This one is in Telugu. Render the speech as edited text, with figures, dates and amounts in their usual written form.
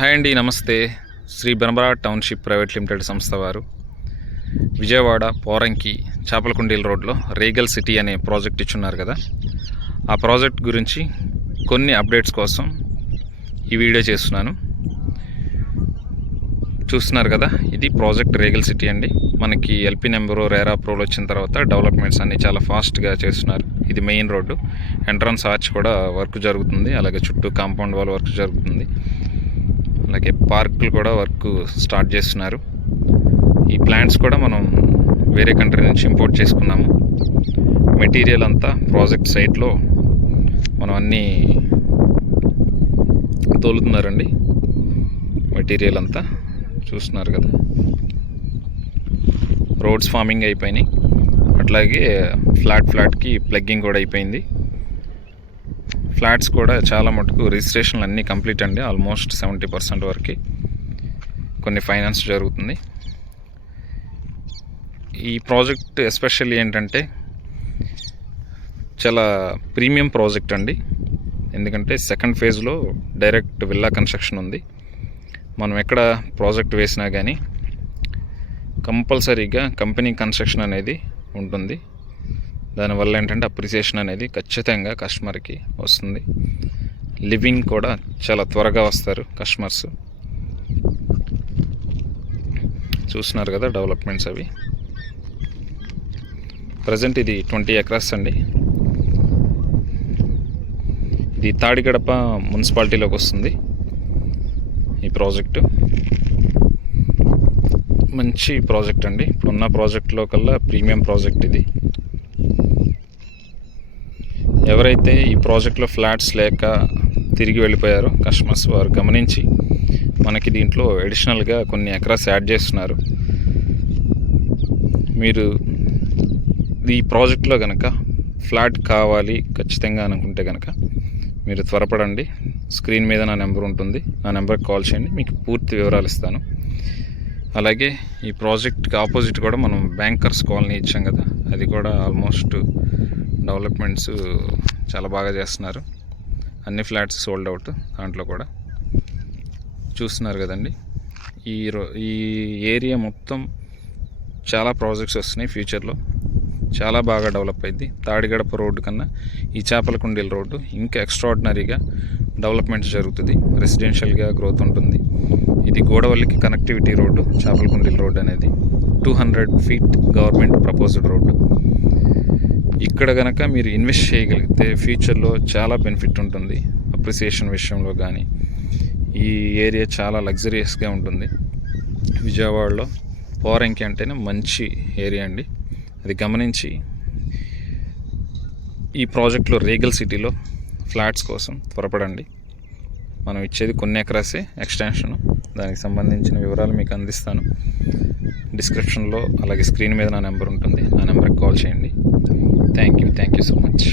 హాయ్ అండి, నమస్తే. శ్రీ బెనబరా టౌన్షిప్ ప్రైవేట్ లిమిటెడ్ సంస్థ వారు విజయవాడ పోరంకి చాపలకుండీల రోడ్లో రీగల్ సిటీ అనే ప్రాజెక్ట్ ఇచ్చున్నారు కదా. ఆ ప్రాజెక్ట్ గురించి కొన్ని అప్డేట్స్ కోసం ఈ వీడియో చేస్తున్నాను. చూస్తున్నారు కదా, ఇది ప్రాజెక్ట్ రీగల్ సిటీ అండి. మనకి ఎల్పీ నెంబరు రేరా అప్రూవల్ వచ్చిన తర్వాత డెవలప్మెంట్స్ అన్నీ చాలా ఫాస్ట్గా చేస్తున్నారు. ఇది మెయిన్ రోడ్డు, ఎంట్రన్స్ ఆర్చ్ కూడా వర్క్ జరుగుతుంది, అలాగే చుట్టూ కాంపౌండ్ వాల్ వర్క్ జరుగుతుంది, అలాగే పార్కులు కూడా వర్క్ స్టార్ట్ చేస్తున్నారు. ఈ ప్లాంట్స్ కూడా మనం వేరే కంట్రీ నుంచి ఇంపోర్ట్ చేసుకున్నాము. మెటీరియల్ అంతా ప్రాజెక్ట్ సైట్లో మనం అన్నీ తోలుతున్నారండి. మెటీరియల్ అంతా చూస్తున్నారు కదా. రోడ్స్ ఫార్మింగ్ అయిపోయినాయి, అట్లాగే ఫ్లాట్కి ప్లగ్గింగ్ కూడా అయిపోయింది. ఫ్లాట్స్ కూడా చాలా మటుకు రిజిస్ట్రేషన్లు అన్నీ కంప్లీట్ అండి, ఆల్మోస్ట్ 70% వరకు. కొన్ని ఫైనాన్స్ జరుగుతుంది. ఈ ప్రాజెక్ట్ ఎస్పెషల్లీ ఏంటంటే చాలా ప్రీమియం ప్రాజెక్ట్ అండి. ఎందుకంటే సెకండ్ ఫేజ్లో డైరెక్ట్ విల్లా కన్స్ట్రక్షన్ ఉంది. మనం ఎక్కడ ప్రాజెక్ట్ వేసినా కానీ కంపల్సరీగా కంపెనీ కన్స్ట్రక్షన్ అనేది ఉంటుంది. దానివల్ల ఏంటంటే అప్రిసియేషన్ అనేది ఖచ్చితంగా కస్టమర్కి వస్తుంది. లివింగ్ కూడా చాలా త్వరగా వస్తారు కస్టమర్స్. చూస్తున్నారు కదా డెవలప్మెంట్స్ అవి. ప్రజెంట్ ఇది 20 ఎకరాస్ అండి. ఇది తాడిగడప మున్సిపాలిటీలోకి వస్తుంది ఈ ప్రాజెక్టు. మంచి ప్రాజెక్ట్ అండి, ఇప్పుడున్న ప్రాజెక్టులో కల్లా ప్రీమియం ప్రాజెక్ట్ ఇది. ఎవరైతే ఈ ప్రాజెక్ట్లో ఫ్లాట్స్ లేక తిరిగి వెళ్ళిపోయారో కస్టమర్స్, వారు గమనించి మనకి దీంట్లో అడిషనల్గా కొన్ని ఎకరాస్ యాడ్ చేస్తున్నారు. మీరు ఈ ప్రాజెక్ట్లో కనుక ఫ్లాట్ కావాలి ఖచ్చితంగా అనుకుంటే కనుక మీరు త్వరపడండి. స్క్రీన్ మీద నా నెంబర్ ఉంటుంది, నా నెంబర్కి కాల్ చేయండి, మీకు పూర్తి వివరాలు ఇస్తాను. అలాగే ఈ ప్రాజెక్ట్కి ఆపోజిట్ కూడా మనం బ్యాంకర్స్ కాలనీ ఇచ్చాం కదా, అది కూడా ఆల్మోస్ట్ డెవలప్మెంట్స్ చాలా బాగా చేస్తున్నారు. అన్ని ఫ్లాట్స్ సోల్డ్ అవుట్. దాంట్లో కూడా చూస్తున్నారు కదండి. ఈ ఏరియా మొత్తం చాలా ప్రాజెక్ట్స్ వస్తున్నాయి. ఫ్యూచర్లో చాలా బాగా డెవలప్ అయింది. తాడిగడప రోడ్డు కన్నా ఈ చాపలకుండీల రోడ్డు ఇంకా ఎక్స్ట్రాడినరీగా డెవలప్మెంట్స్ జరుగుతుంది. రెసిడెన్షియల్గా గ్రోత్ ఉంటుంది. ఇది గోడవల్లికి కనెక్టివిటీ రోడ్డు, చాపలకుండీల రోడ్డు అనేది 200 feet గవర్నమెంట్ ప్రపోజ్డ్ రోడ్డు. ఇక్కడ కనుక మీరు ఇన్వెస్ట్ చేయగలిగితే ఫ్యూచర్లో చాలా బెనిఫిట్ ఉంటుంది. అప్రిసియేషన్ విషయంలో కానీ ఈ ఏరియా చాలా లగ్జరియస్గా ఉంటుంది. విజయవాడలో పోరంకి అంటేనే మంచి ఏరియా అండి. అది గమనించి ఈ ప్రాజెక్ట్లో రీగల్ సిటీలో ఫ్లాట్స్ కోసం త్వరపడండి. మనం ఇచ్చేది కొన్ని ఎకరాసే ఎక్స్టెన్షను. దానికి సంబంధించిన వివరాలు మీకు అందిస్తాను డిస్క్రిప్షన్లో, అలాగే స్క్రీన్ మీద నా నెంబర్ ఉంటుంది, నా నెంబర్కి కాల్ చేయండి. Thank you so much.